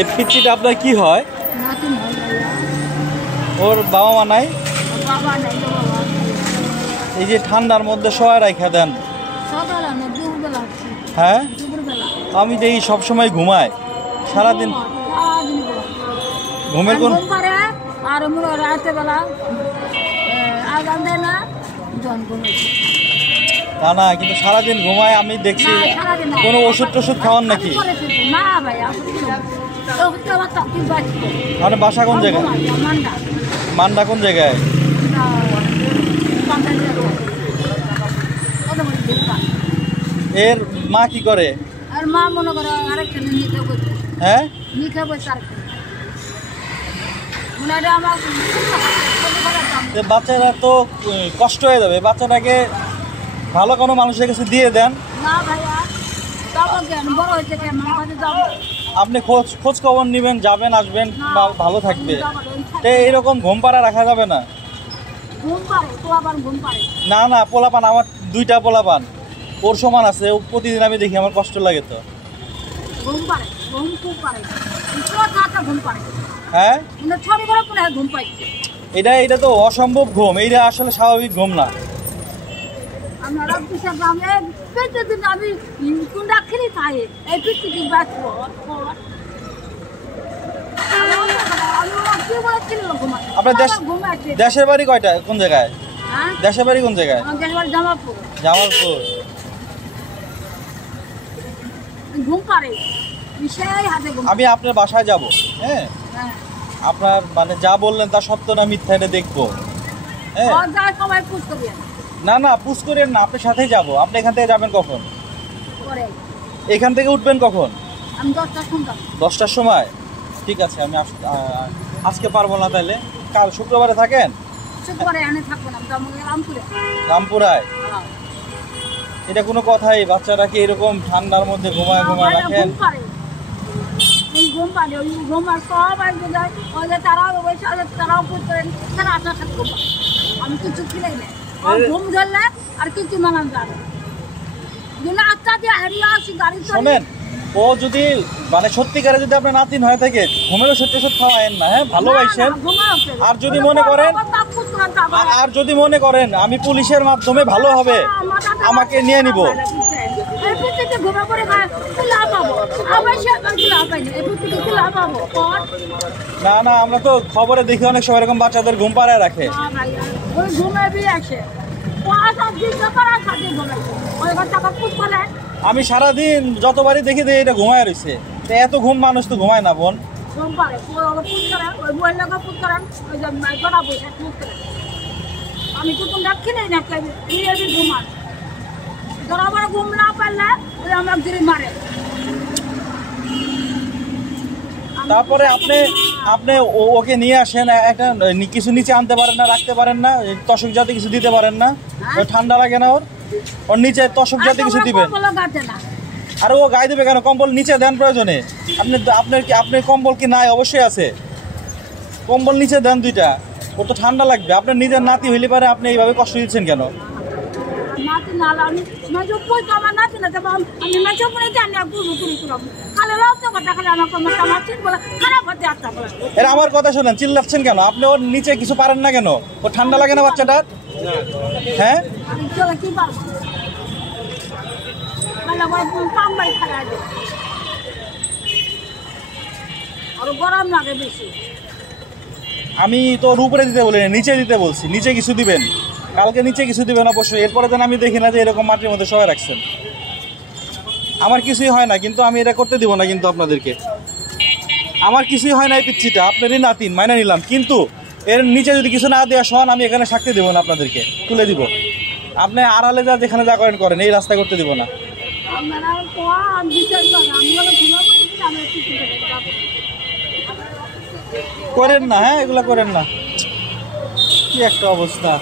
এই পিচ্চিটা আপনার কি হয়? ওর বাবা মা নাই? এই যে ঠান্ডার মধ্যে শোয়া রাখা দেন। হ্যাঁ, আমি দেখি সবসময় ঘুমায় সারাদিন। ঘুমের কোন না না, কিন্তু সারাদিন ঘুমায় আমি দেখছি। কোনো ওষুধ টষুধ খাওয়ান নাকি? মানে বাসা কোন জায়গায়? মান্ডা কোন জায়গায়? এর মা কি করে? হ্যাঁ, বাচ্চারা তো কষ্ট হয়ে যাবে। বাচ্চাটাকে ভালো কোনো মানুষের কাছে দিয়ে দেন। আপনি খোঁজ খবর নিবেন, যাবেন আসবেন, ভালো থাকবে। তো এইরকম ঘুম পাড়া রাখা যাবে না। না না, পোলাপান আমার 2টা পোলাপান, ওর সমান আছে। প্রতিদিন আমি দেখি, আমার কষ্ট লাগে তো। হ্যাঁ, এটা তো অসম্ভব ঘুম। এইটা আসলে স্বাভাবিক ঘুম না। আপনার দেশের বাড়ি কয়টা? কোন জায়গায় দেশের বাড়ি? কোন জায়গায়? জামালপুর। আমি আপনার বাসায় যাব। হ্যাঁ, আপনার মানে যা বললেন তা সত্য না মিথ্যা এটা দেখবো। হ্যাঁ, না না, পুষ করেন না, আপনার সাথেই যাব। আপনি এখান থেকে যাবেন কখন? এখান থেকে উঠবেন কখন? 10টার সময়। ঠিক আছে, আমি আজকে পারবো না। তাহলে কাল শুক্রবারে থাকেন? রামপুরায়? এটা কোনো কথাই? বাচ্চারা কি এরকম ঠান্ডার মধ্যে ঘুমায় রাখেন? আমি কিছু কিনে নেই, ঘুম ধরলে আর কিছু মানান যাবে। শোনেন, ও যদি মানে সত্যিকারে যদি আপনার নাতিন হয়ে থাকে, ঘুমেরও ওষুধ খাওয়ায়েন না। হ্যাঁ, ভালোবাসেন। আর যদি মনে করেন আমি পুলিশের মাধ্যমে ভালো হবে, আমাকে নিয়ে নিব। না না, আমরা তো খবরে দেখি অনেক সময় এরকম বাচ্চাদের ঘুম পাড়ায় রাখে। আমি সারাদিন যতবারই দেখি এটা ঘুমায় রয়েছে। এত ঘুম মানুষ তো ঘুমায় না বোন। আমি তো রাখি নাই না, ঘুমান আমার ঘুম না পারলে আমার গিরি মারে। তারপরে আপনি ওকে নিয়ে আসেন, একটা কিছু নিচে আনতে পারেন না, রাখতে পারেন না? তশক জাতীয় কিছু দিতে পারেন না? ঠান্ডা লাগে না ওর নিচে তশক জাতীয় কিছু দিবেন। আর ও গায়ে দেবে কেন? কম্বল নিচে দেন প্রয়োজনে। আপনার কম্বল কি নাই? অবশ্যই আছে। কম্বল নিচে দেন 2টা। ওর তো ঠান্ডা লাগবে। আপনার নিজের নাতি হইলে পারে, আপনি এইভাবে কষ্ট দিচ্ছেন কেন? আমার কথা শোনেন, চিল্লাচ্ছেন কেন? আপনি ওর নিচে কিছু পারেন না কেন? ওর ঠান্ডা লাগে না বাচ্চাটার? হ্যাঁ, আমি তো ওর উপরে দিতে বলি, নিচে দিতে বলছি। নিচে কিছু দিবেন, কালকে নিচে কিছু দিবেন অবশ্যই। এরপরে যেন আমি দেখি না যে এরকম মাটির মধ্যে সবাই রাখছেন। আমার কিছুই হয় না, কিন্তু আমি এটা করতে দিব না। কিন্তু আপনাদেরকে আমার কিছুই হয় না। এই পিচ্ছিটা আপনারই নাতিন, মাইনা নিলাম। কিন্তু এর নিচে যদি কিছু না দেওয়া সমান, আমি এখানে সাক্ষী দেবো না, আপনাদেরকে তুলে দিব। আপনি আড়ালে যা যেখানে যা করেন, এই রাস্তায় করতে দিব না। করেন না, হ্যাঁ, এগুলা করেন না। কি একটা অবস্থা।